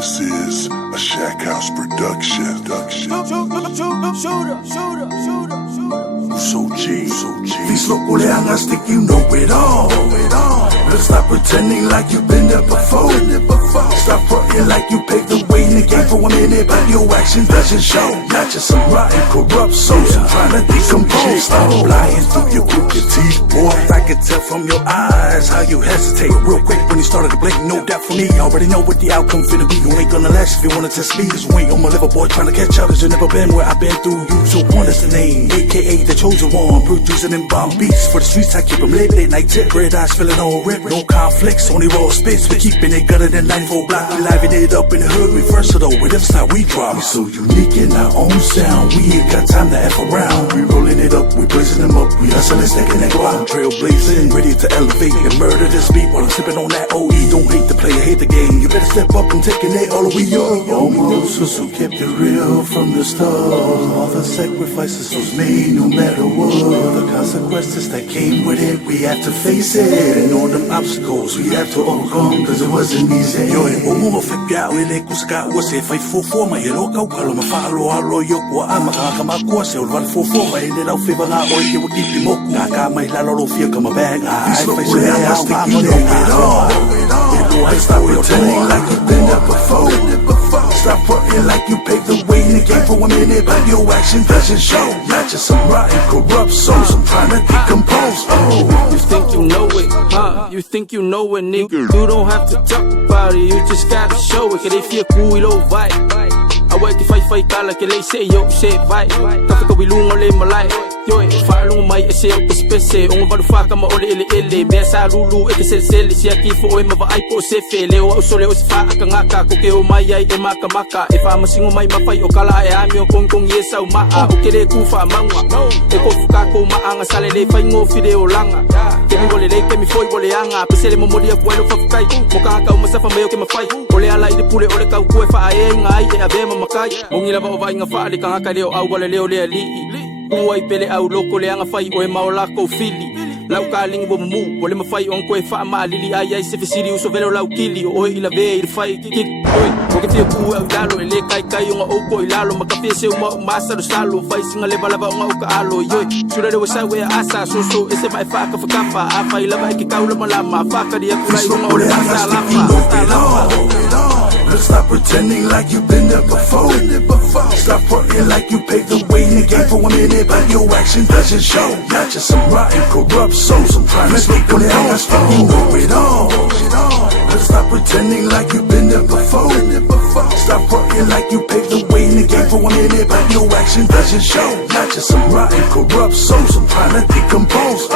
This is a Shack House production. So G. These local youngers think you know it all. Let's stop pretending like you've been there before. Stop fronting like you paved the way in the game for a minute, but your action doesn't show. Not just some rotten, corrupt souls I'm trying to decompose. Stop lying through your crooked teeth, boy. I can tell from your eyes how you hesitate real quick when you started to blink. No doubt for me, already know what the outcome finna be. You ain't gonna last if you wanna test me. Cause you ain't on my level, boy, trying to catch up. Cause you never been where I've been through you. So one is the name, aka the chosen one. Producing them bomb beats for the streets. I keep them lit, late night tip, red eyes feeling all ripped. No conflicts, only raw spits. We keeping it gutter than 94 block. We living it up in the hood, we versatile. With them style we drop. We so unique in our own sound. We ain't got time to F around. We rolling it up, we blazing them up. We hustling, stacking that ground. Trailblazing, ready to elevate and murder this beat while I'm sipping on that OE. Don't hate the player, hate the game. You better step up and taking it all the way up. Almost who kept it real from the start. All the sacrifices was made no matter what. The consequences that came with it, we have to face it. And all them obstacles we have to overcome, cause it wasn't easy. Yo, mo fepia ele kuska wase fai fofo mai ro kau kalo ma falo alo yo kwa ama ka ma ko se ul fofo mai le lau fe banga o ke wiki pimo ka ka mai la lo fia kama bang I face it out I'm on it all. I stop pretending like you've been there before. Stop fronting like you paved the way in the game for a minute, but your action doesn't show. Not just some rotten, corrupt souls I'm trying to decompose. You think you know it, huh? You think you know it, nigga. You don't have to talk about it, you just gotta show it. Cause they feel cool, we don't fight. I work if I fight, like they say, yo, say, fight. Kafika we lungo le malay. Yo, follow my essay, especially on what the fuck I'm all illy. Mesa Lulu, it is a cell, is yaki for him of Ipo Sefe, Leo, so Leo Fakanga, Kokeo, my Emaka Maka. If I'm a single my Mafai Okala, I'm your Kong Kong, yes, so Ma, okay, Kufa Manga. They go Fukako, Maanga, Salade, Fango, Fideo Langa. Kemi Wole, Kemi Foy, Boleanga, Pesele Momodia, Puelo of Kai, Mokaka, Masafa, Mayoke, Mafai, Ole, I like the Pule, Oleka, Kuefa, I have Makai, Mungila buying a fadi Kanakadeo, Awaleo Lee. Uai pele au loko le anga fai o e maolako fili. Lau kaling bo mu, ole mafai on koe fa ma lili ai se fisiri uso velo lau kili o ila ve il fai kili. Oi, o ke fia ku au dalo le kai o nga o ko ilalo makafe se uma masa do salo fai singa le balaba o nga o ka alo yoi. Sura de wasa we asa so ese mai fa ka fa a fai la mai ki kaula malama fa ka dia kulai o nga ole asa lama. Let's stop pretending like you've been there before. Stop fronting like you paved the way in the game for a minute, but your action doesn't show. Not just some rotten, corrupt souls I'm trying to decompose. You know it all. Let's stop pretending like you've been there before. Stop fronting like you paved the way in the game for a minute, but your action doesn't show. Not just some rotten, corrupt souls I'm trying to decompose.